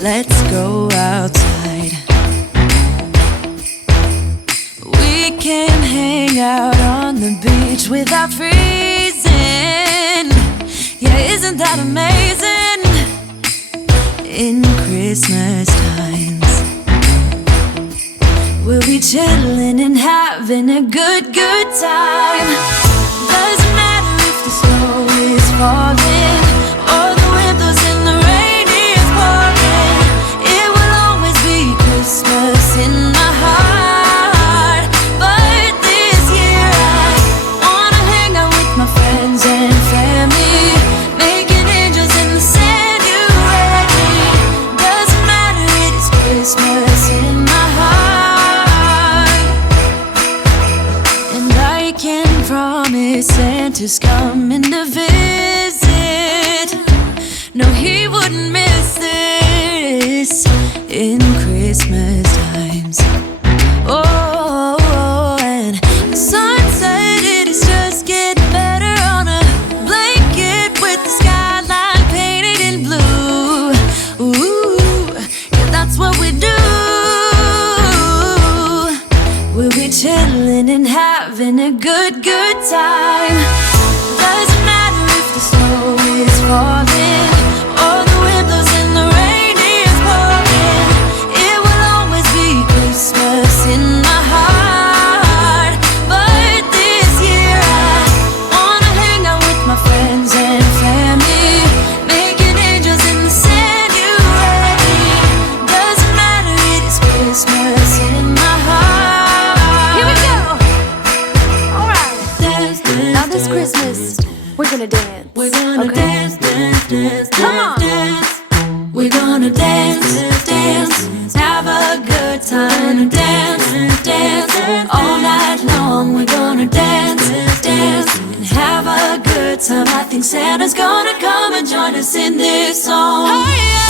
let's go outside. We can hang out on the beach without freezing. Yeah, isn't that amazing? In Christmas times, we'll be chilling and having a good time. Doesn't matter if the snow is falling or the wind blows and the rain is pouring. It will always be Christmas in my heart. But this year I wanna hang out with my friends and family, making angels in the sand. You ready? Doesn't matter, it is Christmas in my heart. And I can promise Santa's coming to visit. No, he wouldn't miss this in Christmas times. Oh, and the sun said it is just getting better on a blanket with the skyline painted in blue. Ooh, yeah, that's what we do. We'll be chilling and having a good time. Doesn't matter if the snow is falling or the wind blows and the rain is pouring. It will always be Christmas in my heart. But this year I wanna hang out with my friends and family, making angels in the sand. You ready? Doesn't matter, it is Christmas in my heart. Here we go. All right. Now this Christmas, we're gonna dance. We're gonna dance, dance, dance, Come on. dance. We're gonna dance, dance, have a good time. Dance, dance, all night long. We're gonna dance, dance, and have a good time. I think Santa's gonna come and join us in this song. Oh, yeah.